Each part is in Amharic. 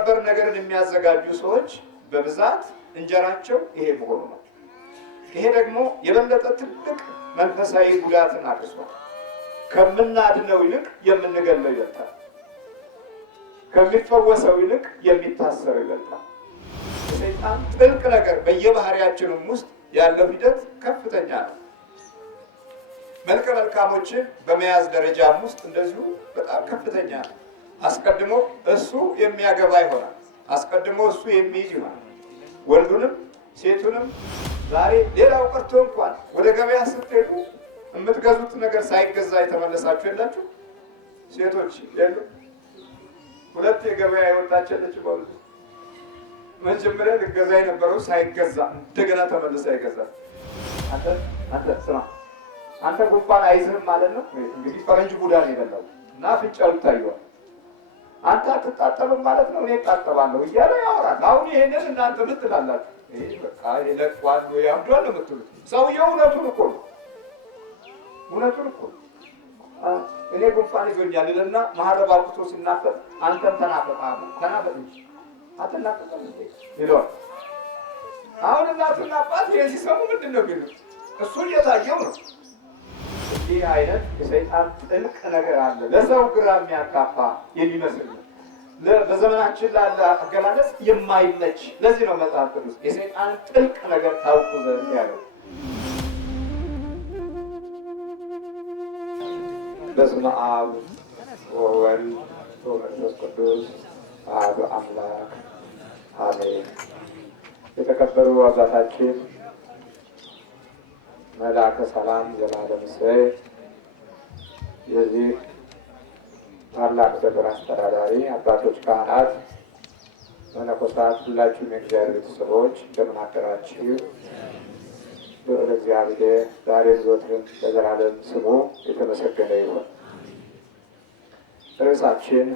የሚቀበር ነገርን የሚያዘጋጁ ሰዎች በብዛት እንጀራቸው ይሄ መሆኑ ነው። ይሄ ደግሞ የበለጠ ትልቅ መንፈሳዊ ጉዳትን አድርሷል። ከምናድነው ይልቅ የምንገለው ይበልጣል። ከሚፈወሰው ይልቅ የሚታሰረው ይበልጣል። የሰይጣን ጥልቅ ነገር በየባህሪያችንም ውስጥ ያለው ሂደት ከፍተኛ ነው። መልከ መልካሞችን በመያዝ ደረጃም ውስጥ እንደዚሁ በጣም ከፍተኛ ነው። አስቀድሞ እሱ የሚያገባ ይሆናል። አስቀድሞ እሱ የሚይዝ ይሆናል። ወንዱንም ሴቱንም ዛሬ ሌላው ቀርቶ እንኳን ወደ ገበያ ስትሄዱ የምትገዙት ነገር ሳይገዛ የተመለሳችሁ የላችሁ? ሴቶች የሉ? ሁለት የገበያ የወጣች ያለች ባሉ መጀመሪያ ልገዛ የነበረው ሳይገዛ እንደገና ተመልሳ ይገዛል። አንተ ስማ፣ አንተ ጉንፋን አይዝህም ማለት ነው። እንግዲህ ፈረንጅ ቡዳ ነው የበላው እና አፍንጫው ይታየዋል። አንተ አትጣጠብም ማለት ነው፣ እኔ እጣጠባለሁ እያለ ያወራል። አሁን ይሄንን እናንተ ምን ትላላችሁ? ይሄ በቃ ይለቅዋል ወይ ያብዷል ነው የምትሉት። ሰውየው እውነቱን እኮ ነው፣ እውነቱን እኮ ነው። እኔ ጉንፋን ይዞኛል ይልና ማህረብ አውጥቶ ሲናፈጥ አንተም ተናፈጥ እንጂ አትናፈጥም ይለዋል። አሁን እናትና አባት ይሄን ሲሰሙ ምንድን ነው የሚሉት? እሱ እየታየው ነው። ይህ አይነት የሰይጣን ጥልቅ ነገር አለ፣ ለሰው ግራ የሚያጋባ የሚመስል በዘመናችን ላለ አገላለጽ የማይመች። ለዚህ ነው መጽሐፍ ቅዱስ የሰይጣን ጥልቅ ነገር ታውቁ ዘንድ ያለው። በስመ አብ ወወልድ ወመንፈስ ቅዱስ አሐዱ አምላክ አሜን። የተከበሩ አባታችን መልአከ ሰላም ዘላለም ሰይ የዚህ ታላቅ ደብር አስተዳዳሪ አባቶች፣ ካህናት፣ መነኮሳት፣ ሁላችሁም የእግዚአብሔር ቤተሰቦች እንደምን አደራችሁ? በእግዚአብሔር እግዚአብሔር ዛሬም ዘወትርም ለዘላለም ስሙ የተመሰገነ ይሁን። ርዕሳችን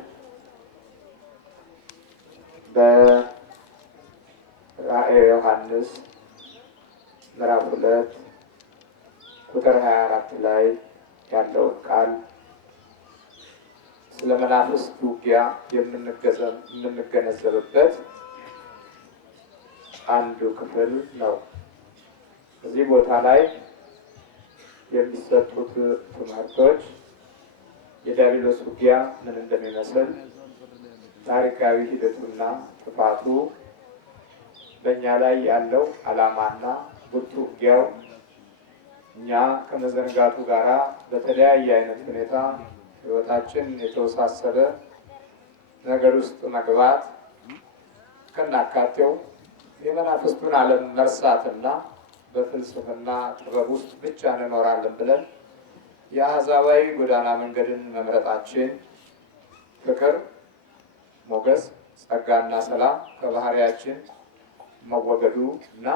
በራእየ ዮሐንስ ምዕራፍ 2 ቁጥር 24 ላይ ያለውን ቃል ስለ መናፍስት ውጊያ የምንገነዘብበት አንዱ ክፍል ነው። እዚህ ቦታ ላይ የሚሰጡት ትምህርቶች የዲያብሎስ ውጊያ ምን እንደሚመስል፣ ታሪካዊ ሂደቱና ጥፋቱ፣ በእኛ ላይ ያለው ዓላማና ብርቱ ውጊያው፣ እኛ ከመዘንጋቱ ጋራ በተለያየ አይነት ሁኔታ ሕይወታችን የተወሳሰበ ነገር ውስጥ መግባት ከናካቴው የመናፍስቱን ዓለም መርሳትና በፍልስፍና ጥበብ ውስጥ ብቻ እንኖራለን ብለን የአሕዛባዊ ጎዳና መንገድን መምረጣችን ፍቅር፣ ሞገስ፣ ጸጋና ሰላም ከባህሪያችን መወገዱ እና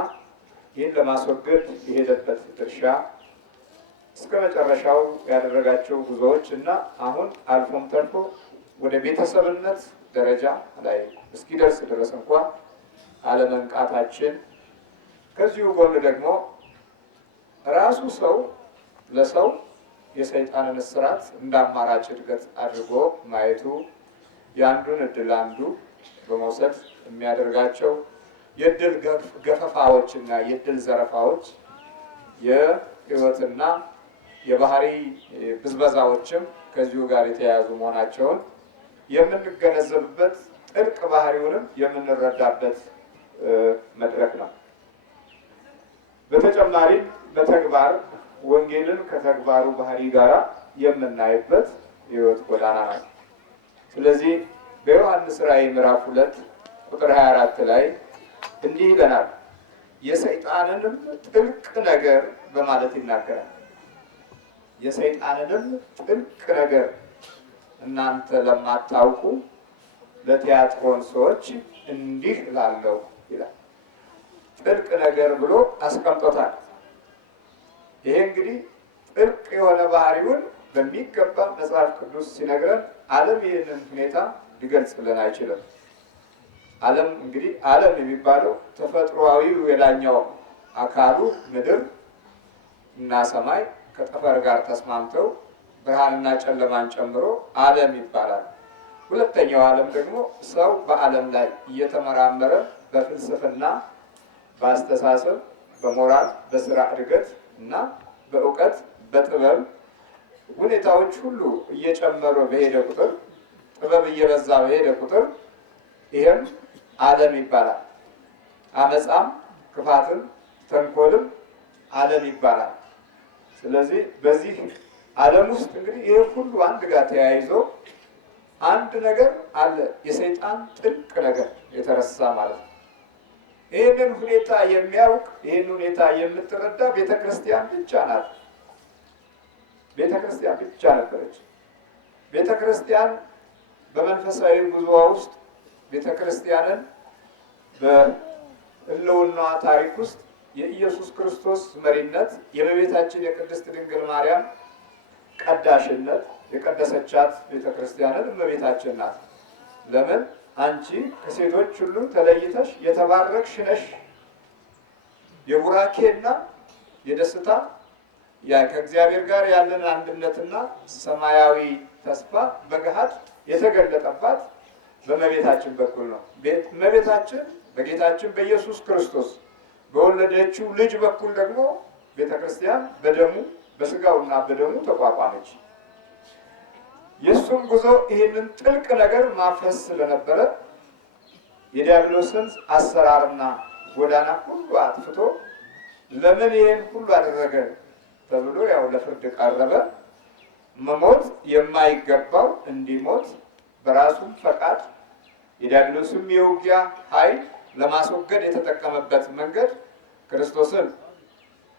ይህን ለማስወገድ የሄደበት ድርሻ እስከ መጨረሻው ያደረጋቸው ጉዞዎች እና አሁን አልፎም ተርፎ ወደ ቤተሰብነት ደረጃ ላይ እስኪደርስ ድረስ እንኳን አለመንቃታችን፣ ከዚሁ ጎን ደግሞ ራሱ ሰው ለሰው የሰይጣንን እስራት እንደ አማራጭ እድገት አድርጎ ማየቱ፣ የአንዱን እድል አንዱ በመውሰድ የሚያደርጋቸው የእድል ገፈፋዎች እና የእድል ዘረፋዎች፣ የህይወትና የባህሪ ብዝበዛዎችም ከዚሁ ጋር የተያያዙ መሆናቸውን የምንገነዘብበት ጥልቅ ባህሪውንም የምንረዳበት መድረክ ነው። በተጨማሪም በተግባር ወንጌልን ከተግባሩ ባህሪ ጋራ የምናይበት የህይወት ጎዳና ነው። ስለዚህ በዮሐንስ ራእይ ምዕራፍ 2 ቁጥር 24 ላይ እንዲህ ይለናል፣ የሰይጣንንም ጥልቅ ነገር በማለት ይናገራል። የሰይጣንንም ጥልቅ ነገር እናንተ ለማታውቁ ለቲያጥሮን ሰዎች እንዲህ ላለው ይላል። ጥልቅ ነገር ብሎ አስቀምጦታል። ይሄ እንግዲህ ጥልቅ የሆነ ባህሪውን በሚገባ መጽሐፍ ቅዱስ ሲነግረን ዓለም ይህንን ሁኔታ ሊገልጽልን አይችልም። ዓለም እንግዲህ ዓለም የሚባለው ተፈጥሮአዊው የላኛው አካሉ ምድር እና ሰማይ ከጠፈር ጋር ተስማምተው ብርሃንና ጨለማን ጨምሮ ዓለም ይባላል። ሁለተኛው ዓለም ደግሞ ሰው በዓለም ላይ እየተመራመረ በፍልስፍና፣ በአስተሳሰብ፣ በሞራል፣ በስራ እድገት እና በእውቀት፣ በጥበብ ሁኔታዎች ሁሉ እየጨመረ በሄደ ቁጥር፣ ጥበብ እየበዛ በሄደ ቁጥር ይህም ዓለም ይባላል። አመፃም፣ ክፋትም፣ ተንኮልም ዓለም ይባላል። ስለዚህ በዚህ ዓለም ውስጥ እንግዲህ ይህ ሁሉ አንድ ጋር ተያይዞ አንድ ነገር አለ፣ የሰይጣን ጥልቅ ነገር የተረሳ ማለት ነው። ይህንን ሁኔታ የሚያውቅ ይህን ሁኔታ የምትረዳ ቤተክርስቲያን ብቻ ናት። ቤተክርስቲያን ብቻ ነበረች። ቤተክርስቲያን በመንፈሳዊ ጉዞዋ ውስጥ ቤተክርስቲያንን በሕልውና ታሪክ ውስጥ የኢየሱስ ክርስቶስ መሪነት፣ የእመቤታችን የቅድስት ድንግል ማርያም ቀዳሽነት የቀደሰቻት ቤተክርስቲያንን እመቤታችን ናት። ለምን? አንቺ ከሴቶች ሁሉ ተለይተሽ የተባረክሽ ነሽ። የቡራኬና የደስታ ከእግዚአብሔር ጋር ያለን አንድነትና ሰማያዊ ተስፋ በገሃድ የተገለጠባት በእመቤታችን በኩል ነው። እመቤታችን በጌታችን በኢየሱስ ክርስቶስ በወለደችው ልጅ በኩል ደግሞ ቤተክርስቲያን በደሙ በስጋውና በደሙ ተቋቋመች። የእሱም ጉዞ ይህንን ጥልቅ ነገር ማፍረስ ስለነበረ የዲያብሎስን አሰራርና ጎዳና ሁሉ አጥፍቶ ለምን ይህን ሁሉ አደረገ ተብሎ ያው ለፍርድ ቀረበ። መሞት የማይገባው እንዲሞት በራሱም ፈቃድ የዲያብሎስም የውጊያ ኃይል ለማስወገድ የተጠቀመበት መንገድ ክርስቶስን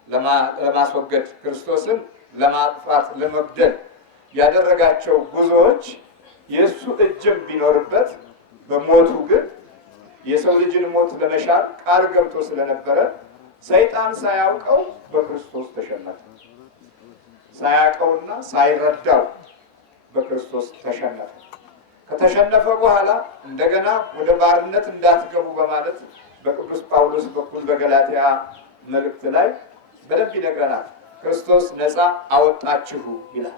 ለማስወገድ ክርስቶስን ለማጥፋት ለመግደል ያደረጋቸው ጉዞዎች የእሱ እጅም ቢኖርበት በሞቱ ግን የሰው ልጅን ሞት ለመሻር ቃል ገብቶ ስለነበረ ሰይጣን ሳያውቀው በክርስቶስ ተሸነፈ። ሳያውቀውና ሳይረዳው በክርስቶስ ተሸነፈ። ከተሸነፈ በኋላ እንደገና ወደ ባርነት እንዳትገቡ በማለት በቅዱስ ጳውሎስ በኩል በገላትያ መልእክት ላይ በደንብ ይነግረናል። ክርስቶስ ነፃ አወጣችሁ ይላል።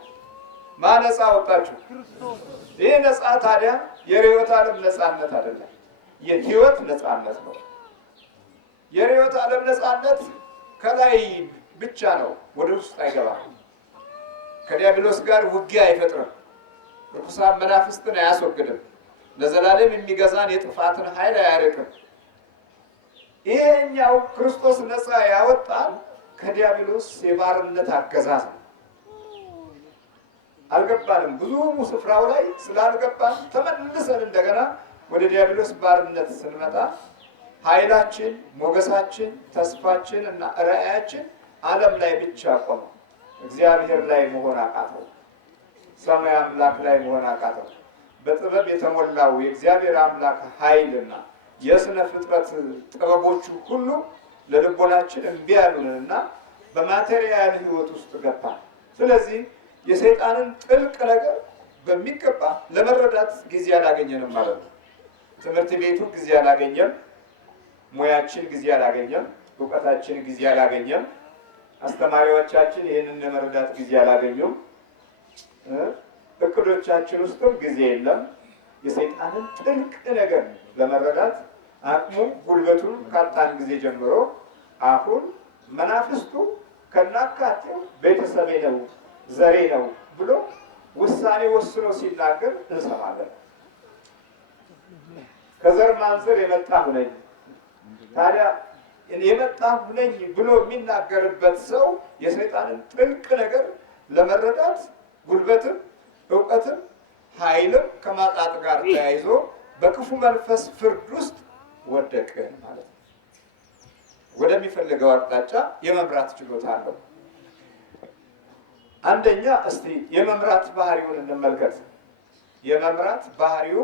ማን ነፃ አወጣችሁ? ይህ ነፃ ታዲያ የርዕዮተ ዓለም ነፃነት አይደለም፣ የህይወት ነፃነት ነው። የርዕዮተ ዓለም ነፃነት ከላይ ብቻ ነው፣ ወደ ውስጥ አይገባም። ከዲያብሎስ ጋር ውጊያ አይፈጥርም። ርኩሳን መናፍስትን አያስወግድም። ለዘላለም የሚገዛን የጥፋትን ኃይል አያርቅም። ይሄኛው ክርስቶስ ነፃ ያወጣን ከዲያብሎስ የባርነት አገዛዝ ነው። አልገባንም። ብዙ ስፍራው ላይ ስላልገባን ተመልሰን እንደገና ወደ ዲያብሎስ ባርነት ስንመጣ ኃይላችን፣ ሞገሳችን፣ ተስፋችን እና ራእያችን ዓለም ላይ ብቻ ቆመ። እግዚአብሔር ላይ መሆን አቃተው። ሰማይ አምላክ ላይ መሆን አቃተው። በጥበብ የተሞላው የእግዚአብሔር አምላክ ኃይልና የስነ ፍጥረት ጥበቦቹ ሁሉ ለልቦናችን እምቢ ያሉንና በማቴሪያል ህይወት ውስጥ ገባ። ስለዚህ የሰይጣንን ጥልቅ ነገር በሚገባ ለመረዳት ጊዜ አላገኘንም ማለት ነው። ትምህርት ቤቱ ጊዜ አላገኘም፣ ሙያችን ጊዜ አላገኘም፣ እውቀታችን ጊዜ አላገኘም፣ አስተማሪዎቻችን ይህንን ለመረዳት ጊዜ አላገኙም፣ እቅዶቻችን ውስጥም ጊዜ የለም። የሰይጣንን ጥልቅ ነገር ለመረዳት አቅሙ ጉልበቱን ካጣን ጊዜ ጀምሮ አሁን መናፍስቱ ከናካቴው ቤተሰቤ ነው ዘሬ ነው ብሎ ውሳኔ ወስኖ ሲናገር እንሰማለን። ከዘር ማንዘር የመጣሁ ነኝ። ታዲያ የመጣሁ ነኝ ብሎ የሚናገርበት ሰው የሰይጣንን ጥልቅ ነገር ለመረዳት ጉልበትም እውቀትም ኃይልም ከማጣት ጋር ተያይዞ በክፉ መንፈስ ፍርድ ውስጥ ወደቀ ማለት ነው። ወደሚፈልገው አቅጣጫ የመምራት ችሎታ አለው። አንደኛ እስቲ የመምራት ባህሪውን እንመልከት። የመምራት ባህሪው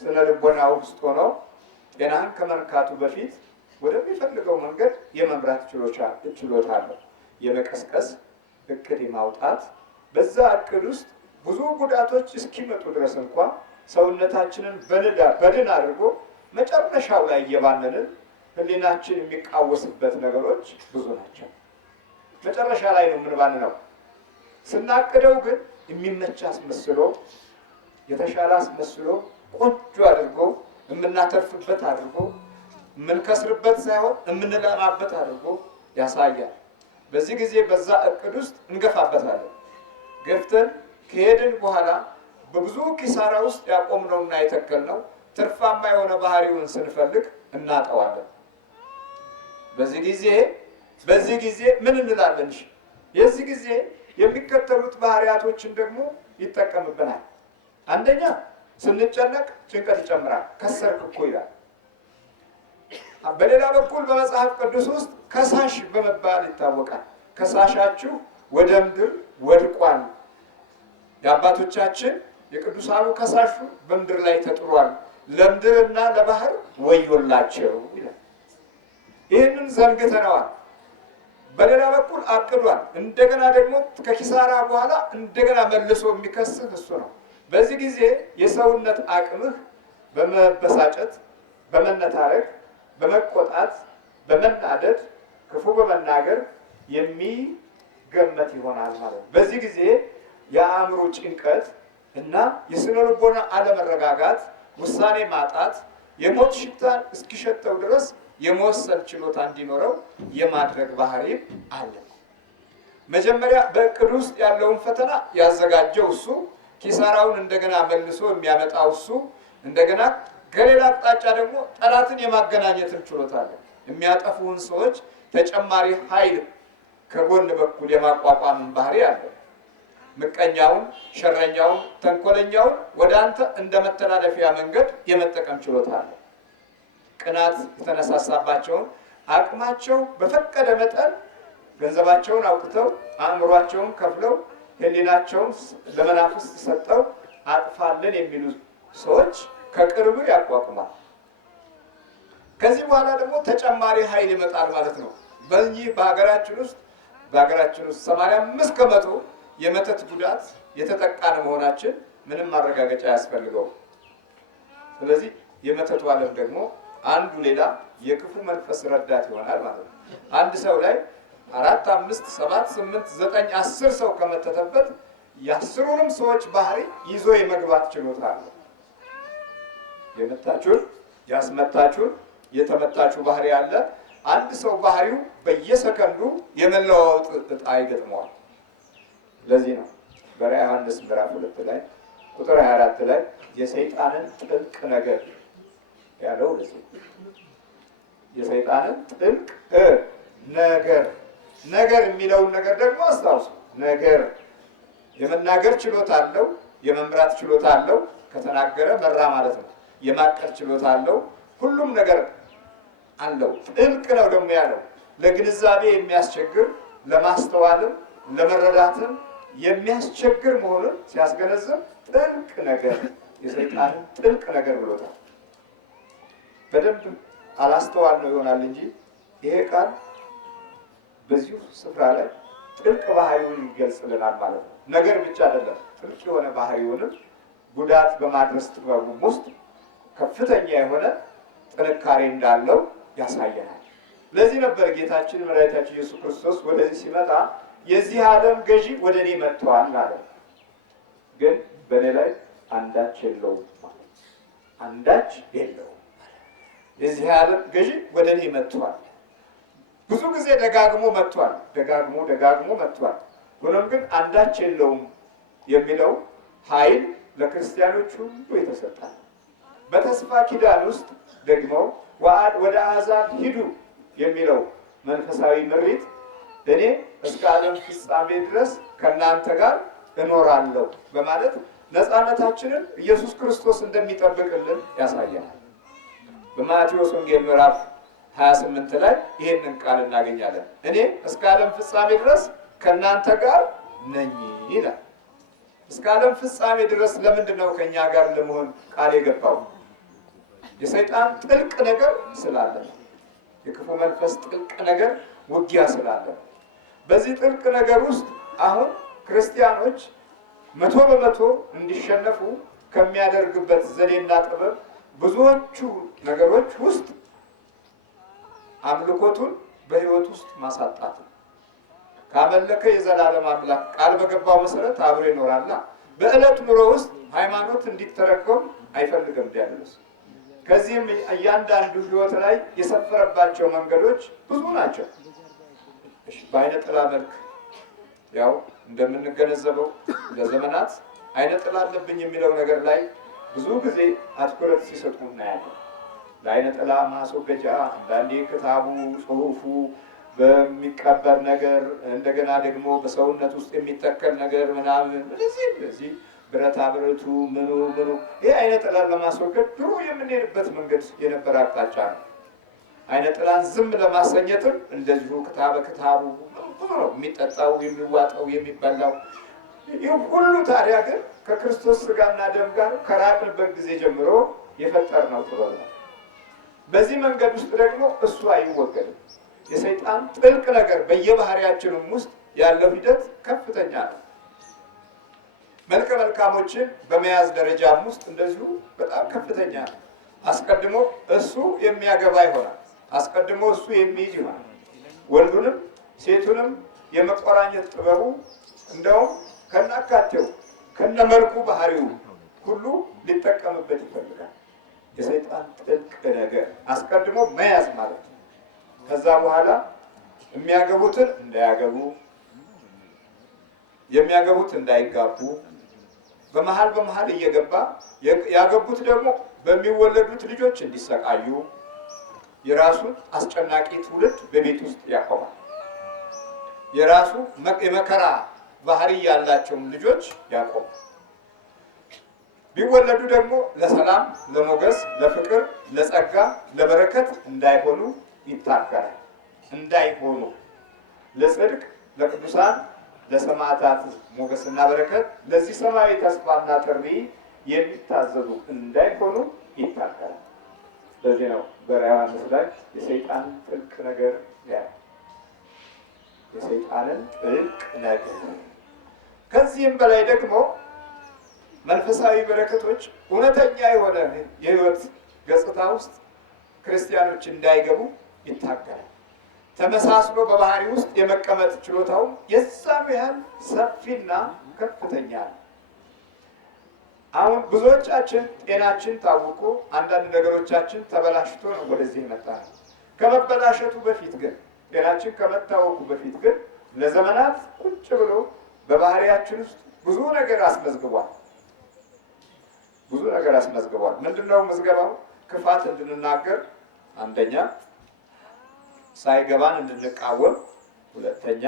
ስነ ልቦና ውስጥ ሆኖ ጤናን ከመንካቱ በፊት ወደሚፈልገው መንገድ የመምራት ችሎታ አለው። የመቀስቀስ እቅድ የማውጣት በዛ እቅድ ውስጥ ብዙ ጉዳቶች እስኪመጡ ድረስ እንኳን ሰውነታችንን በድን አድርጎ መጨረሻው ላይ እየባነንን ህሊናችን የሚቃወስበት ነገሮች ብዙ ናቸው። መጨረሻ ላይ ነው የምንባንነው። ስናቅደው ግን የሚመች አስመስሎ የተሻለ አስመስሎ ቆንጆ አድርጎ የምናተርፍበት አድርጎ የምንከስርበት ሳይሆን የምንለማበት አድርጎ ያሳያል። በዚህ ጊዜ በዛ እቅድ ውስጥ እንገፋበታለን። ገፍተን ከሄድን በኋላ በብዙ ኪሳራ ውስጥ ያቆምነውና የተከልነው ትርፋማ የሆነ ባህሪውን ስንፈልግ እናጠዋለን። በዚህ ጊዜ ምን እንላለን? የዚህ ጊዜ የሚከተሉት ባህሪያቶችን ደግሞ ይጠቀምብናል። አንደኛ ስንጨነቅ ጭንቀት ይጨምራል። ከሰርክ እኮ ይላል። በሌላ በኩል በመጽሐፍ ቅዱስ ውስጥ ከሳሽ በመባል ይታወቃል። ከሳሻችሁ ወደ ምድር ወድቋል። የአባቶቻችን የቅዱሳኑ ከሳሹ በምድር ላይ ተጥሯል፣ ለምድርና ለባህር ወዮላቸው ይላል። ይህንን ዘንግተነዋል። በሌላ በኩል አቅዷል። እንደገና ደግሞ ከኪሳራ በኋላ እንደገና መልሶ የሚከስህ እሱ ነው። በዚህ ጊዜ የሰውነት አቅምህ በመበሳጨት፣ በመነታረክ፣ በመቆጣት፣ በመናደድ፣ ክፉ በመናገር የሚገመት ይሆናል ማለት ነው። በዚህ ጊዜ የአእምሮ ጭንቀት እና የስነ ልቦና አለመረጋጋት፣ ውሳኔ ማጣት፣ የሞት ሽታን እስኪሸተው ድረስ የመወሰን ችሎታ እንዲኖረው የማድረግ ባህሪ አለ። መጀመሪያ በእቅድ ውስጥ ያለውን ፈተና ያዘጋጀው እሱ፣ ኪሳራውን እንደገና መልሶ የሚያመጣው እሱ፣ እንደገና ከሌላ አቅጣጫ ደግሞ ጠላትን የማገናኘትን ችሎታ አለ። የሚያጠፉን ሰዎች ተጨማሪ ኃይል ከጎን በኩል የማቋቋምን ባህሪ አለ። ምቀኛውን፣ ሸረኛውን፣ ተንኮለኛውን ወደ አንተ እንደ መተላለፊያ መንገድ የመጠቀም ችሎታ አለ። ቅናት የተነሳሳባቸውን አቅማቸው በፈቀደ መጠን ገንዘባቸውን አውጥተው አእምሯቸውን ከፍለው ሕሊናቸውን ለመናፍስት ሰጠው አጥፋልን የሚሉ ሰዎች ከቅርብ ያቋቁማል። ከዚህ በኋላ ደግሞ ተጨማሪ ኃይል ይመጣል ማለት ነው። በዚህ በሀገራችን ውስጥ 85 ከመቶ የመተት ጉዳት የተጠቃን መሆናችን ምንም ማረጋገጫ ያስፈልገው። ስለዚህ የመተቱ ዓለም ደግሞ አንዱ ሌላ የክፉ መንፈስ ረዳት ይሆናል ማለት ነው። አንድ ሰው ላይ 4፣ 5፣ 7፣ 8፣ 9፣ 10 ሰው ከመተተበት የ10ሩንም ሰዎች ባህሪ ይዞ የመግባት ችሎታ አለው። የመታችሁን ያስመታችሁን የተመታችሁ ባህሪ አለ። አንድ ሰው ባህሪው በየሰከንዱ የመለዋወጥ ዕጣ ይገጥመዋል። ለዚህ ነው በራዕየ ዮሐንስ ምዕራፍ 2 ላይ ቁጥር 24 ላይ የሰይጣንን ጥልቅ ነገር ያለው። ለዚህ የሰይጣንን ጥልቅ ነገር የሚለውን ነገር ደግሞ አስታውሱ። ነገር የመናገር ችሎታ አለው፣ የመምራት ችሎታ አለው። ከተናገረ መራ ማለት ነው። የማቀድ ችሎታ አለው። ሁሉም ነገር አለው። ጥልቅ ነው ደግሞ ያለው ለግንዛቤ የሚያስቸግር ለማስተዋልም ለመረዳትም የሚያስቸግር መሆኑን ሲያስገነዝብ ጥልቅ ነገር የሰይጣንን ጥልቅ ነገር ብሎታል። በደንብ አላስተዋል ነው ይሆናል እንጂ ይሄ ቃል በዚሁ ስፍራ ላይ ጥልቅ ባህሪውን ይገልጽልናል ማለት ነው። ነገር ብቻ አይደለም፣ ጥልቅ የሆነ ባህሪውንም ጉዳት በማድረስ ጥበቡ ውስጥ ከፍተኛ የሆነ ጥንካሬ እንዳለው ያሳየናል። ለዚህ ነበር ጌታችን መድኃኒታችን ኢየሱስ ክርስቶስ ወደዚህ ሲመጣ የዚህ ዓለም ገዢ ወደ እኔ መጥቷል አለ፣ ግን በእኔ ላይ አንዳች የለውም ማለት አንዳች የለውም። የዚህ ዓለም ገዢ ወደ እኔ መጥቷል። ብዙ ጊዜ ደጋግሞ መጥቷል፣ ደጋግሞ መጥቷል። ሆኖም ግን አንዳች የለውም የሚለው ኃይል ለክርስቲያኖች ሁሉ የተሰጠ በተስፋ ኪዳን ውስጥ ደግሞ ወደ አሕዛብ ሂዱ የሚለው መንፈሳዊ ምሪት እኔ እስከ ዓለም ፍጻሜ ድረስ ከእናንተ ጋር እኖራለሁ በማለት ነፃነታችንን ኢየሱስ ክርስቶስ እንደሚጠብቅልን ያሳያል። በማቴዎስ ወንጌል ምዕራፍ 28 ላይ ይህንን ቃል እናገኛለን። እኔ እስከ ዓለም ፍጻሜ ድረስ ከእናንተ ጋር ነኝ ይላል። እስከ ዓለም ፍጻሜ ድረስ ለምንድን ነው ከእኛ ጋር ለመሆን ቃል የገባው? የሰይጣን ጥልቅ ነገር ስላለ፣ የክፉ መንፈስ ጥልቅ ነገር ውጊያ ስላለ። በዚህ ጥልቅ ነገር ውስጥ አሁን ክርስቲያኖች 100% እንዲሸነፉ ከሚያደርግበት ዘዴና ጥበብ ብዙዎቹ ነገሮች ውስጥ አምልኮቱን በሕይወት ውስጥ ማሳጣት ነው። ካመለከ የዘላለም አምላክ ቃል በገባው መሰረት አብሮ ይኖራልና በዕለት ኑሮ ውስጥ ሃይማኖት እንዲተረጎም አይፈልግም ዲያብሎስ። ከዚህም እያንዳንዱ ሕይወት ላይ የሰፈረባቸው መንገዶች ብዙ ናቸው። በአይነ ጥላ መልክ ያው እንደምንገነዘበው ለዘመናት አይነ ጥላ አለብኝ የሚለው ነገር ላይ ብዙ ጊዜ አትኩረት ሲሰጡ እናያለን። ለአይነ ጥላ ማስወገጃ አንዳንዴ ክታቡ ጽሑፉ በሚቀበር ነገር እንደገና ደግሞ በሰውነት ውስጥ የሚተከል ነገር ምናምን እዚህ ብረታ ብረቱ ምኑ ይህ አይነ ጥላን ለማስወገድ ድሮ የምንሄድበት መንገድ የነበረ አቅጣጫ ነው። አይነ ጥላን ዝም ለማሰኘትም እንደዚሁ ክታቡ ብዙ ነው የሚጠጣው፣ የሚዋጠው፣ የሚበላው። ይህ ሁሉ ታዲያ ግን ከክርስቶስ ስጋና ደም ጋር ከራቅንበት ጊዜ ጀምሮ የፈጠርነው ጥበብ ነው። በዚህ መንገድ ውስጥ ደግሞ እሱ አይወገድም። የሰይጣን ጥልቅ ነገር በየባህሪያችንም ውስጥ ያለው ሂደት ከፍተኛ ነው። መልከ መልካሞችን በመያዝ ደረጃም ውስጥ እንደዚሁ በጣም ከፍተኛ ነው። አስቀድሞ እሱ የሚያገባ ይሆናል። አስቀድሞ እሱ የሚይዝ ይሆናል። ወንዱንም ሴቱንም የመቆራኘት ጥበቡ እንደውም ከናካቴው ከነመልኩ ባህሪው ሁሉ ሊጠቀምበት ይፈልጋል። የሰይጣን ጥልቅ ነገር አስቀድሞ መያዝ ማለት ነው። ከዛ በኋላ የሚያገቡትን እንዳያገቡ፣ የሚያገቡት እንዳይጋቡ በመሃል እየገባ ያገቡት ደግሞ በሚወለዱት ልጆች እንዲሰቃዩ የራሱን አስጨናቂ ትውልድ በቤት ውስጥ ያቆማል። የራሱ የመከራ ባህሪ ያላቸውን ልጆች ያቆማል። ቢወለዱ ደግሞ ለሰላም፣ ለሞገስ፣ ለፍቅር፣ ለጸጋ፣ ለበረከት እንዳይሆኑ ይታገላል። እንዳይሆኑ ለጽድቅ፣ ለቅዱሳን፣ ለሰማዕታት ሞገስና በረከት፣ ለዚህ ሰማያዊ ተስፋና ጥሪ የሚታዘዙ እንዳይሆኑ ይታገላል። ለዚህ ነው በራዕየ ዮሐንስ ላይ የሰይጣንን ጥልቅ ነገር ያለ የሰይጣንን ጥልቅ ነገር። ከዚህም በላይ ደግሞ መንፈሳዊ በረከቶች እውነተኛ የሆነ የህይወት ገጽታ ውስጥ ክርስቲያኖች እንዳይገቡ ይታገላል። ተመሳስሎ በባህሪ ውስጥ የመቀመጥ ችሎታው የዛኑ ያህል ሰፊና ከፍተኛ ነው። አሁን ብዙዎቻችን ጤናችን ታውቆ አንዳንድ ነገሮቻችን ተበላሽቶ ነው ወደዚህ የመጣ ነው። ከመበላሸቱ በፊት ግን ጤናችን ከመታወቁ በፊት ግን ለዘመናት ቁጭ ብሎ በባህሪያችን ውስጥ ብዙ ነገር አስመዝግቧል። ብዙ ነገር አስመዝግቧል። ምንድነው ምዝገባው? ክፋት እንድንናገር አንደኛ፣ ሳይገባን እንድንቃወም ሁለተኛ፣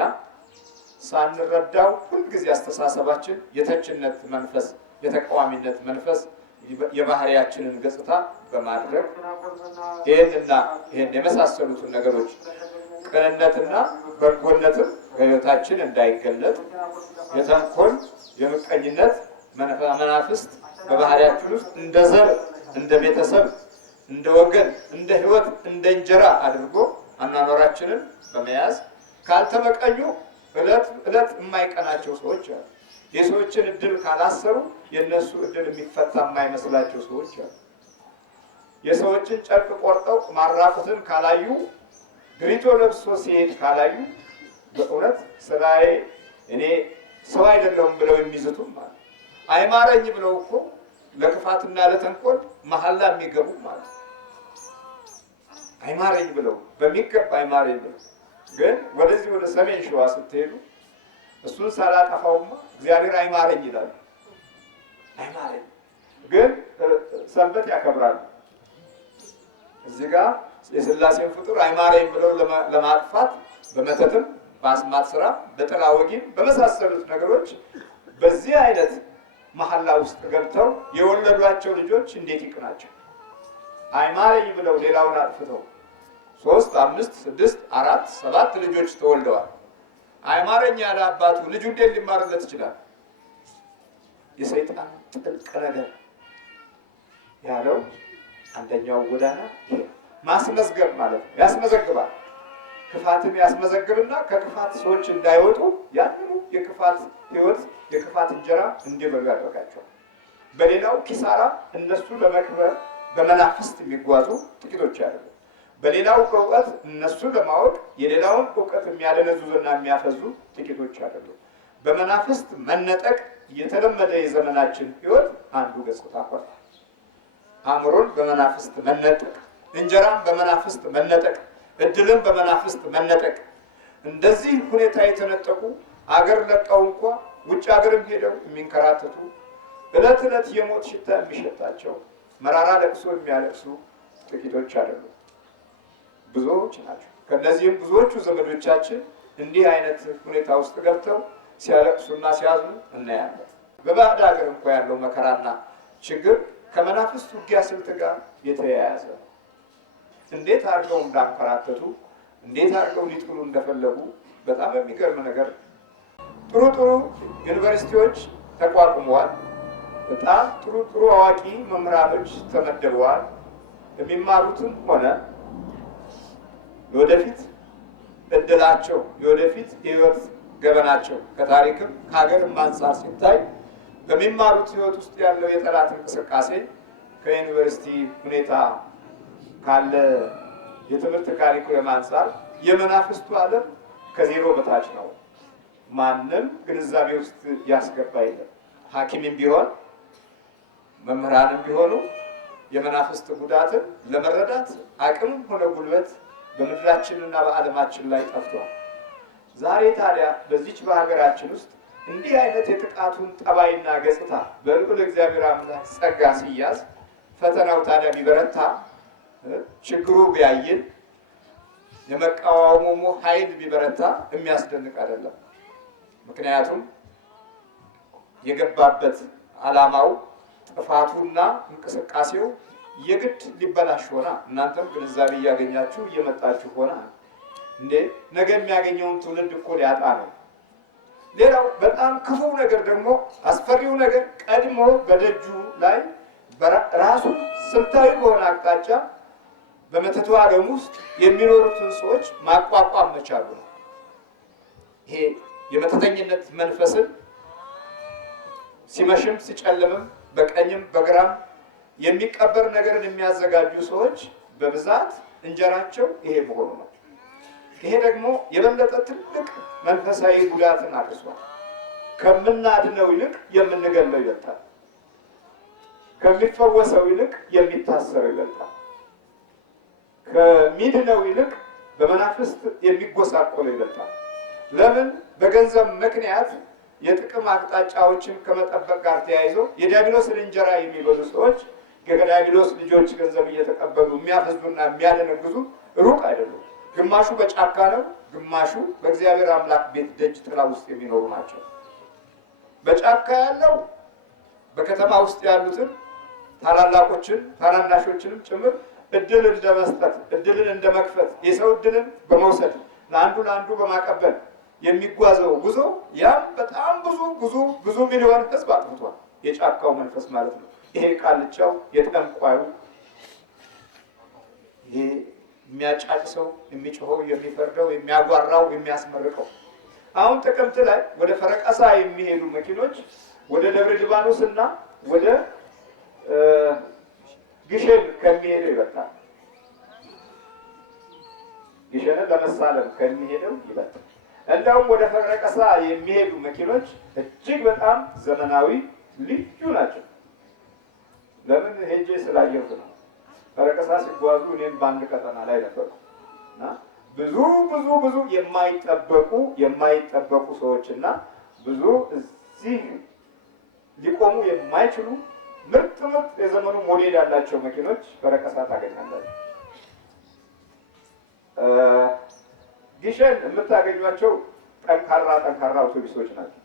ሳንረዳው ሁልጊዜ አስተሳሰባችን የተችነት መንፈስ፣ የተቃዋሚነት መንፈስ የባህሪያችንን ገጽታ በማድረግ ይህን የመሳሰሉትን ነገሮች ቅንነትና በጎነትም በሕይወታችን እንዳይገለጥ የተንኮል፣ የምቀኝነት መናፍስት በባህሪያችን ውስጥ እንደ ዘር፣ እንደ ቤተሰብ፣ እንደ ወገን፣ እንደ ሕይወት፣ እንደ እንጀራ አድርጎ አኗኗራችንን በመያዝ ካልተመቀኙ እለት የማይቀናቸው ሰዎች አሉ። የሰዎችን እድል ካላሰሩ የነሱ እድል የሚፈታ የማይመስላቸው ሰዎች አሉ። የሰዎችን ጨርቅ ቆርጠው ማራቁትን ካላዩ፣ ግሪቶ ለብሶ ሲሄድ ካላዩ በእውነት ስራዬ እኔ ሰው አይደለሁም ብለው የሚዝቱም ማለት አይማረኝ ብለው እኮ ለክፋትና ለተንኮል መሐላ የሚገቡ ማለት አይማረኝ ብለው በሚገባ አይማረኝ ብለው ግን ወደዚህ ወደ ሰሜን ሸዋ ስትሄዱ እሱን ሳላጠፋውማ እግዚአብሔር አይማረኝ ይላል። አይማረኝ ግን ሰንበት ያከብራሉ። እዚህ ጋር የሥላሴን ፍጡር አይማረኝ ብለው ለማጥፋት በመተትም በአስማት ስራ በጥላ ወጊም በመሳሰሉት ነገሮች በዚህ አይነት መሐላ ውስጥ ገብተው የወለዷቸው ልጆች እንዴት ይቅናቸው? አይማረኝ ብለው ሌላውን አጥፍተው 3፣ 5፣ 6፣ 4፣ 7 ልጆች ተወልደዋል። አይማረኝ ያለ አባቱ ልጁ እንዴት ሊማርለት ይችላል? የሰይጣን ጥልቅ ነገር ያለው አንደኛው ጎዳና ማስመዝገብ ማለት ነው። ያስመዘግባል። ክፋትን ያስመዘግብና ከክፋት ሰዎች እንዳይወጡ ያንኑ የክፋት ህይወት የክፋት እንጀራ እንዲበሉ ያደርጋቸዋል። በሌላው ኪሳራ እነሱ ለመክበር በመናፍስት የሚጓዙ ጥቂቶች ያደርጋሉ። በሌላው እውቀት እነሱ ለማወቅ የሌላውን እውቀት የሚያደነዙና የሚያፈዙ ጥቂቶች ያደርጋሉ። በመናፍስት መነጠቅ የተለመደ የዘመናችን ህይወት አንዱ ገጽታ ሆነ። አእምሮን በመናፍስት መነጠቅ፣ እንጀራን በመናፍስት መነጠቅ፣ እድልን በመናፍስት መነጠቅ። እንደዚህ ሁኔታ የተነጠቁ አገር ለቀው እንኳ ውጭ ሀገርም ሄደው የሚንከራተቱ ዕለት ዕለት የሞት ሽታ የሚሸታቸው መራራ ለቅሶ የሚያለቅሱ ጥቂቶች አይደሉም፣ ብዙዎች ናቸው። ከነዚህም ብዙዎቹ ዘመዶቻችን እንዲህ አይነት ሁኔታ ውስጥ ገብተው ሲያለቅሱና ሲያዝኑ እናያለን። በባዕድ ሀገር እንኳ ያለው መከራና ችግር ከመናፍስት ውጊያ ስልት ጋር የተያያዘ እንዴት አድርገው እንዳንከራተቱ፣ እንዴት አድርገው ሊጥሉ እንደፈለጉ በጣም የሚገርም ነገር። ጥሩ ጥሩ ዩኒቨርሲቲዎች ተቋቁመዋል። በጣም ጥሩ ጥሩ አዋቂ መምህራኖች ተመድበዋል። የሚማሩትም ሆነ የወደፊት እድላቸው የወደፊት የህይወት ገበናቸው ከታሪክም ከሀገርም አንጻር ሲታይ በሚማሩት ህይወት ውስጥ ያለው የጠላት እንቅስቃሴ ከዩኒቨርሲቲ ሁኔታ ካለ የትምህርት ካሪኩለም አንጻር የመናፍስቱ ዓለም ከዜሮ በታች ነው። ማንም ግንዛቤ ውስጥ ያስገባ የለም። ሐኪምም ቢሆን መምህራንም ቢሆኑ የመናፍስት ጉዳትን ለመረዳት አቅም ሆነ ጉልበት በምድራችንና በዓለማችን ላይ ጠፍቷል። ዛሬ ታዲያ በዚች በሀገራችን ውስጥ እንዲህ አይነት የጥቃቱን ጠባይና ገጽታ በልዑል እግዚአብሔር አምላክ ጸጋ ሲያዝ ፈተናው ታዲያ ቢበረታ ችግሩ ቢያይል የመቃወሙ ኃይል ቢበረታ የሚያስደንቅ አይደለም። ምክንያቱም የገባበት ዓላማው ጥፋቱና እንቅስቃሴው የግድ ሊበላሽ ሆና እናንተም ግንዛቤ እያገኛችሁ እየመጣችሁ ሆና እንዴ ነገ የሚያገኘውን ትውልድ እኮ ሊያጣ ነው። ሌላው በጣም ክፉ ነገር ደግሞ አስፈሪው ነገር ቀድሞ በደጁ ላይ ራሱ ስልታዊ በሆነ አቅጣጫ በመተቱ ዓለም ውስጥ የሚኖሩትን ሰዎች ማቋቋም መቻሉ ነው። ይሄ የመተተኝነት መንፈስን ሲመሽም ሲጨልምም በቀኝም በግራም የሚቀበር ነገርን የሚያዘጋጁ ሰዎች በብዛት እንጀራቸው ይሄ መሆኑ ነው። ይሄ ደግሞ የበለጠ ትልቅ መንፈሳዊ ጉዳትን አድርሷል። ከምናድነው ይልቅ የምንገለው ይበልጣል። ከሚፈወሰው ይልቅ የሚታሰረው ይበልጣል። ከሚድነው ይልቅ በመናፍስት የሚጎሳቆለው ይበልጣል። ለምን? በገንዘብ ምክንያት የጥቅም አቅጣጫዎችን ከመጠበቅ ጋር ተያይዞ የዲያብሎስን እንጀራ የሚበሉ ሰዎች ከዲያብሎስ ልጆች ገንዘብ እየተቀበሉ የሚያፈዙና የሚያደነግዙ ሩቅ አይደሉም። ግማሹ በጫካ ነው፣ ግማሹ በእግዚአብሔር አምላክ ቤት ደጅ ጥላ ውስጥ የሚኖሩ ናቸው። በጫካ ያለው በከተማ ውስጥ ያሉትን ታላላቆችን ታናናሾችንም ጭምር እድል እንደመስጠት እድልን እንደመክፈት የሰው እድልን በመውሰድ ለአንዱ በማቀበል የሚጓዘው ጉዞ ያም በጣም ብዙ ሚሊዮን ህዝብ አጥፍቷል። የጫካው መንፈስ ማለት ነው። ይሄ ቃልቻው የጠንቋዩ ይሄ የሚያጫጭሰው የሚጮኸው የሚፈርደው የሚያጓራው የሚያስመርቀው አሁን ጥቅምት ላይ ወደ ፈረቀሳ የሚሄዱ መኪኖች ወደ ደብረ ሊባኖስ እና ወደ ግሸን ከሚሄደው ይበልጣል። ግሸንን ለመሳለም ከሚሄደው ይበልጣል። እንደውም ወደ ፈረቀሳ የሚሄዱ መኪኖች እጅግ በጣም ዘመናዊ ልዩ ናቸው። ለምን? ሄጄ ስላየሁት ነው። ፈረቀሳ ሲጓዙ እኔም በአንድ ቀጠና ላይ ነበርኩ እና ብዙ የማይጠበቁ ሰዎችና ብዙ እዚህ ሊቆሙ የማይችሉ ምርጥ የዘመኑ ሞዴል ያላቸው መኪኖች ፈረቀሳ ታገኛላችሁ። ግሸን የምታገኟቸው ጠንካራ አውቶቡሶች ናቸው።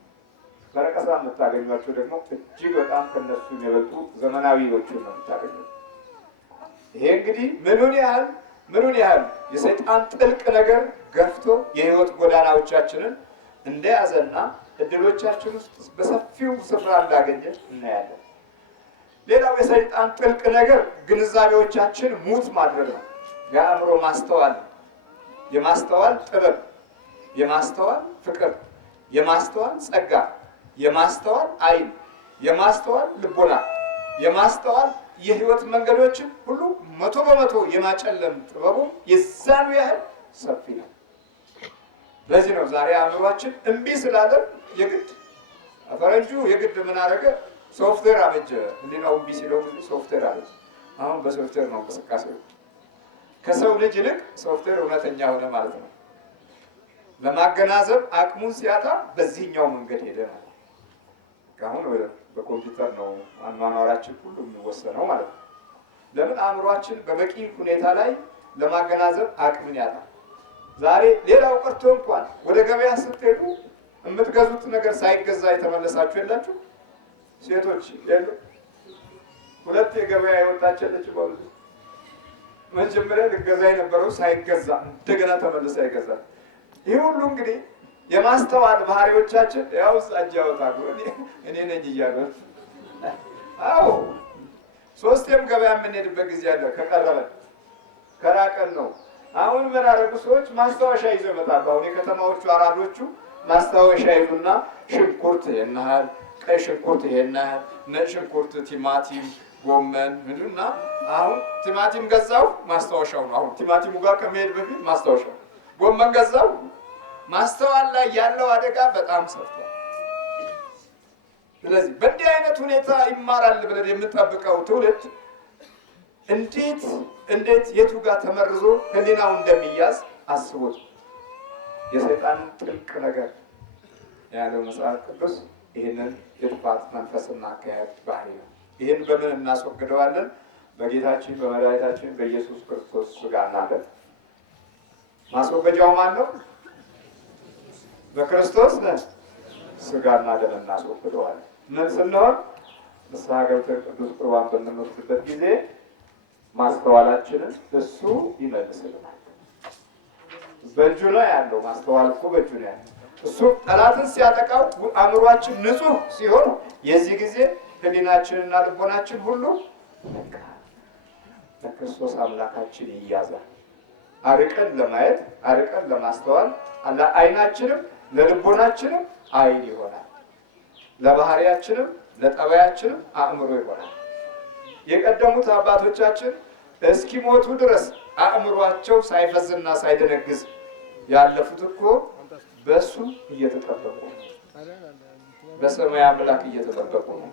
ፈረቀሳ የምታገኟቸው ደግሞ እጅግ በጣም ከነሱ የሚበልጡ ዘመናዊዎቹን ነው የምታገኙት። ይሄ እንግዲህ ምኑን ያህል የሰይጣን ጥልቅ ነገር ገፍቶ የህይወት ጎዳናዎቻችንን እንደያዘና እድሎቻችን ውስጥ በሰፊው ስፍራ እንዳገኘ እናያለን። ሌላው የሰይጣን ጥልቅ ነገር ግንዛቤዎቻችን ሙት ማድረግ ነው። የአእምሮ ማስተዋል፣ የማስተዋል ጥበብ፣ የማስተዋል ፍቅር፣ የማስተዋል ጸጋ፣ የማስተዋል ዓይን፣ የማስተዋል ልቦና፣ የማስተዋል የህይወት መንገዶችን ሁሉ 100% የማጨለም ጥበቡ የዛኑ ያህል ሰፊ ነው። ለዚህ ነው ዛሬ አእምሯችን እምቢ ስላለን የግድ ፈረንጁ የግድ ምን አደረገ? ሶፍትዌር አበጀ። ህሊናው እምቢ ሲለው ሶፍትዌር አበጀ። አሁን በሶፍትዌር ነው እንቅስቃሴው። ከሰው ልጅ ይልቅ ሶፍትዌር እውነተኛ ሆነ ማለት ነው። ለማገናዘብ አቅሙን ሲያጣ በዚህኛው መንገድ ሄደ ነው። አሁን በኮምፒውተር ነው አኗኗራችን ሁሉ የሚወሰነው ማለት ነው። ለምን አእምሯችን በበቂ ሁኔታ ላይ ለማገናዘብ አቅምን ያጣል። ዛሬ ሌላው ቀርቶ እንኳን ወደ ገበያ ስትሄዱ የምትገዙት ነገር ሳይገዛ የተመለሳችሁ የላችሁ? ሴቶች የሉ? ሁለት የገበያ የወጣች የለች? በሉ መጀመሪያ ልገዛ የነበረው ሳይገዛ እንደገና ተመልሳ ይገዛል። ይህ ሁሉ እንግዲህ የማስተዋል ባህሪዎቻችን ያው እጅ ያወጣሉ። እኔ ነኝ እያሉ አዎ፣ ሶስቴም ገበያ የምንሄድበት ጊዜ አለ። ከቀረበን ከራቀን ነው። አሁን ምን አደረጉ ሰዎች? ማስታወሻ ይዘው ይመጣሉ። አሁን የከተማዎቹ አራዶቹ ማስታወሻ ይዙና ሽንኩርት ይሄን ያህል፣ ቀይ ሽንኩርት ይሄን ያህል፣ ነጭ ሽንኩርት፣ ቲማቲም፣ ጎመን ምንድና አሁን ቲማቲም ገዛው ማስታወሻው ነው። አሁን ቲማቲሙ ጋር ከመሄድ በፊት ማስታወሻው፣ ጎመን ገዛው። ማስተዋል ላይ ያለው አደጋ በጣም ሰፍቷል። ስለዚህ በእንዲህ አይነት ሁኔታ ይማራል ብለን የምንጠብቀው ትውልድ እንዴት የቱ ጋር ተመርዞ ህሊናው እንደሚያዝ አስቦት። የሰይጣን ጥልቅ ነገር ያለው መጽሐፍ ቅዱስ ይህንን የጥፋት መንፈስና አካሄድ ባህሪ ነው። ይህን በምን እናስወግደዋለን? በጌታችን በመድኃኒታችን በኢየሱስ ክርስቶስ ሥጋና ደም። ማስወገጃው ማን ነው? በክርስቶስ ሥጋና ደም እናስወግደዋለን። ምን ስንሆን? ንስሐ ገብተን ቅዱስ ቁርባን በምንወስድበት ጊዜ ማስተዋላችንን እሱ ይመልስልናል። በእጁ ነው ያለው። ማስተዋል እኮ በእጁ ነው ያለው። እሱ ጠላትን ሲያጠቃው አእምሯችን ንጹህ ሲሆን የዚህ ጊዜ ህሊናችንና ልቦናችን ሁሉ ለክርስቶስ አምላካችን ይያዛል። አርቀን ለማየት አርቀን ለማስተዋል ለዓይናችንም ለልቦናችንም ዓይን ይሆናል። ለባህሪያችንም ለጠባያችንም አእምሮ ይሆናል። የቀደሙት አባቶቻችን እስኪሞቱ ድረስ አእምሯቸው ሳይፈዝና ሳይደነግዝ ያለፉት እኮ በእሱ እየተጠበቁ ነው። በሰማይ አምላክ እየተጠበቁ ነው።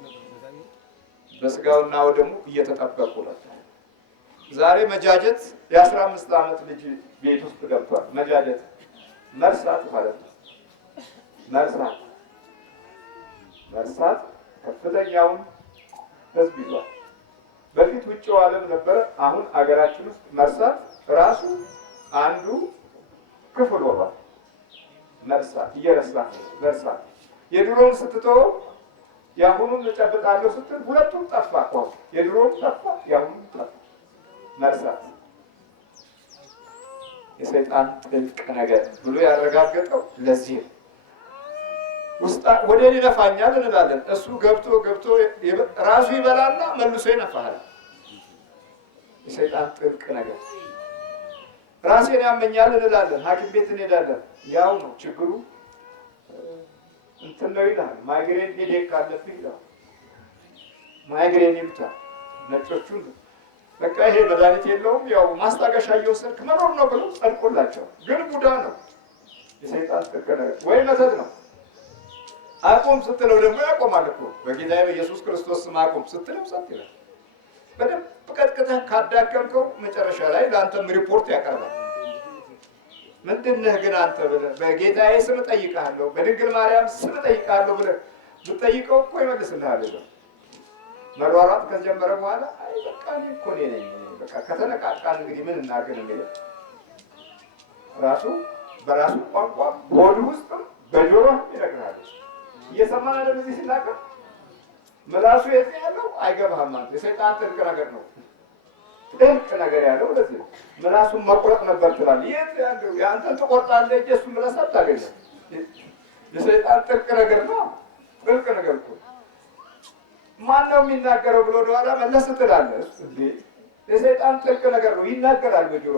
በስጋውና ወደሙ እየተጠበቁ ነው። ዛሬ መጃጀት የ15 ዓመት ልጅ ቤት ውስጥ ገብቷል። መጃጀት መርሳት ማለት ነው። መርሳት ከፍተኛውን ህዝብ ይዟል። በፊት ውጭው ዓለም ነበረ። አሁን አገራችን ውስጥ መርሳት ራሱ አንዱ ክፍል ሆኗል። መርሳት መርሳት የድሮውን ስትተወው የአሁኑን እጨብጣለሁ ስትል ሁለቱም ጠፋ እኮ። የድሮውን ጠፋ፣ የአሁኑም ጠፋ። መርሳት የሰይጣን ጥልቅ ነገር ብሎ ያረጋገጠው ለዚህ ነው። ወደ እኔ ይነፋኛል እንላለን። እሱ ገብቶ ራሱ ይበላና መልሶ ይነፋሃል። የሰይጣን ጥልቅ ነገር። ራሴን ያመኛል እንላለን፣ ሐኪም ቤት እንሄዳለን። ያው ነው ችግሩ እንትን ነው ይላል። ማይግሬን ሄዴክ ካለብህ ይላል። ማይግሬን ይሉታል ነጮቹን። በቃ ይሄ መድኃኒት የለውም ያው ማስታገሻ እየወሰድክ መኖር ነው ብሎ ጸድቆላቸው፣ ግን ቡዳ ነው። የሰይጣን ጥልቅ ነገር ወይ መተት ነው። አቁም ስትለው ደግሞ ያቆማል እኮ። በጌታ በኢየሱስ ክርስቶስ ስም አቁም ስትለው ጸጥ ይላል። በደንብ ቀጥቅጠህ ካዳከምከው መጨረሻ ላይ ለአንተም ሪፖርት ያቀርባል። ምንድነህ ግን አንተ ብለህ በጌታዬ ስም እጠይቅሃለሁ፣ በድንግል ማርያም ስም እጠይቅሃለሁ ብለህ ብትጠይቀው እኮ ይመልስልሃል። መሯሯጥ ከጀመረ በኋላ አይ በቃ እኔ እኮ ነኝ በቃ ከተነቃቃን እንግዲህ ምን እናድርግ ነው የሚለው። ራሱ በራሱ ቋንቋ በሆዱ ውስጥም በጆሮም ይነግርሃል። እየሰማን አይደል? እዚህ ሲናገር ምላሱ የት ያለው አይገባህም አንተ። የሰይጣን ጥልቅ ነገር ነው። ጥልቅ ነገር ያለው ለዚህ ነው። ምላሱን መቁረጥ ነበር ትላለህ። የት ያለው ያንተን ትቆርጣለህ እንጂ እሱን ምላስ አታገኝም። የሰይጣን ጥልቅ ነገር ነው። ጥልቅ ነገር እኮ ማን ነው የሚናገረው ብሎ ወደኋላ መለስ ትላለህ። እንዴ የሰይጣን ጥልቅ ነገር ነው። ይናገራል በጆሮ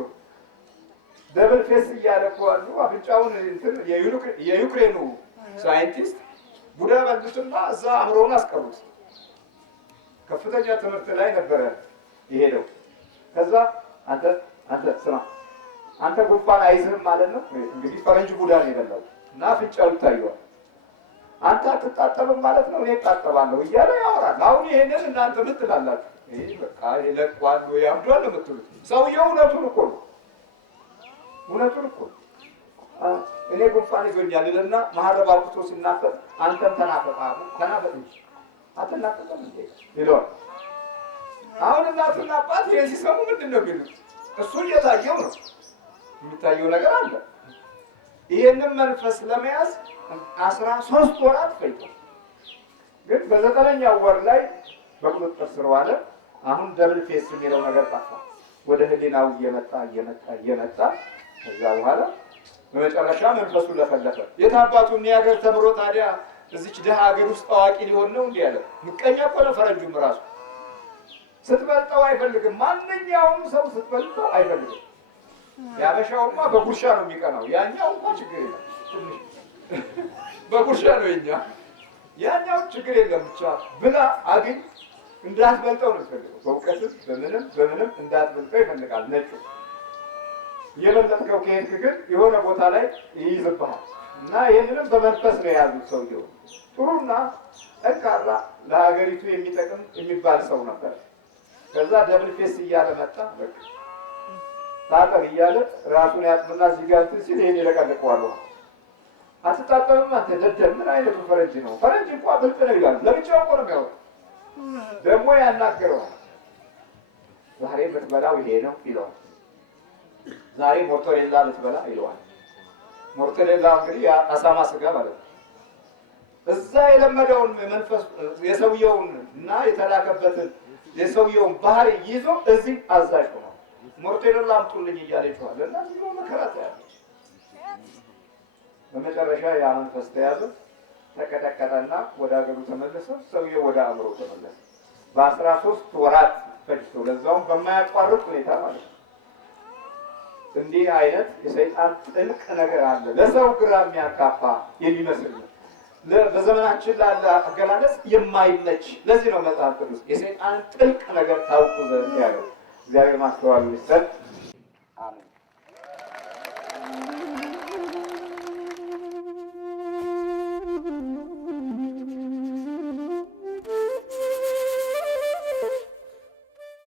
ደብል ፌስ እያለ እኮ አሉ። አፍንጫውን እንትን የዩክሬኑ ሳይንቲስት ቡዳ በልቱና እዛ አእምሮውን አስቀሩት። ከፍተኛ ትምህርት ላይ ነበረ የሄደው። ከዛ አንተ ስማ አንተ ጉንፋን አይዝህም ማለት ነው። እንግዲህ ፈረንጅ ቡዳ ነው የበላው እና አፍንጫው ይታየዋል። አንተ አትጣጠብም ማለት ነው፣ እኔ እጣጠባለሁ እያለ ያወራል። አሁን ይሄንን እናንተ ምን ትላላችሁ? ይሄ በቃ ይለቋል ወይ ያብዷል ነው የምትሉት። ሰውየው እውነቱን እኮ ነው፣ እውነቱን እኮ ነው። እኔ ጉንፋን ይዞኛል ይልና መሀረብ አውጥቶ ሲናፈጥ አንተም ተናፈጣ ተናፈጥ እንጂ አትናፈጥም እንዴ ይለዋል። አሁን እናትና አባት ይሄን ሲሰሙ ምንድን ነው የሚሉት? እሱ እየታየው ነው፣ የሚታየው ነገር አለ። ይሄንን መንፈስ ለመያዝ 13 ወራት ፈጅቷል። ግን በ9ኛው ወር ላይ በቁጥጥር ስር ዋለ። አሁን ደብል ፌስ የሚለው ነገር ጠፋ። ወደ ህሊናው እየመጣ ከዛ በኋላ በመጨረሻ መንፈሱ ለፈለፈ። የት አባቱን ያገር ተምሮ ታዲያ እዚች ደሃ ሀገር ውስጥ አዋቂ ሊሆን ነው እንዲህ ያለ ምቀኛ እኮ ነው። ፈረንጁም ራሱ ስትበልጠው አይፈልግም። ማንኛውም ሰው ስትበልጠው አይፈልግም። ያበሻውማ በጉርሻ ነው የሚቀናው። ያኛው እንኳን ችግር የለም፣ ትንሽ በጉርሻ ነው የኛ። ያኛው ችግር የለም፣ ብቻ ብላ አግኝ እንዳትበልጠው ነው የሚፈልገው። በእውቀትም በምንም እንዳትበልጠው ይፈልጋል ነጩ። የበለጥከው ከሄድክ ግን የሆነ ቦታ ላይ ይይዝብሃል። እና ይህንንም በመንፈስ ነው የያዙት። ሰውየው ጥሩና ጠንካራ ለሀገሪቱ የሚጠቅም የሚባል ሰው ነበር። ከዛ ደብል ፌስ እያለ መጣ። በቃ ታጠብ እያለ ራሱን ያጥብና እዚህ ጋር እንትን ሲል ይሄን ይለቀልቀዋል። አትታጠብም አንተ ደደብ፣ ምን አይነቱ ፈረንጅ ነው? ፈረንጅ እንኳን ብልጥ ነው ይላል። ለብቻው እኮ ነው የሚያወራው። ደግሞ ያናገረዋል። ዛሬ የምትበላው ይሄ ነው ይለዋል። ዛሬ ሞርቶሬላ ልትበላ ይለዋል። ሞርቶሬላ እንግዲህ አሳማ ስጋ ማለት ነው። እዛ የለመደውን መንፈስ የሰውየውን እና የተላከበትን የሰውየውን ባህሪ ይዞ እዚህ አዛዥ ሆኗል። ሞርቶሬላ አምጡልኝ እያለ ይጮሃል እና ዝም መከራት ያለ። በመጨረሻ ያ መንፈስ ተያዘ፣ ተቀጠቀጠና ወደ ሀገሩ ተመለሰ። ሰውየው ወደ አእምሮ ተመለሰ። በ13 ወራት ፈጅቶ ለዛውም በማያቋርጥ ሁኔታ ማለት ነው። እንዲህ አይነት የሰይጣን ጥልቅ ነገር አለ፣ ለሰው ግራ የሚያጋባ የሚመስል ነው። በዘመናችን ላለ አገላለጽ የማይመች። ለዚህ ነው መጽሐፍ ቅዱስ የሰይጣን ጥልቅ ነገር ታውቁ ዘንድ ያለው። እግዚአብሔር ማስተዋል ይስጠን። አሜን።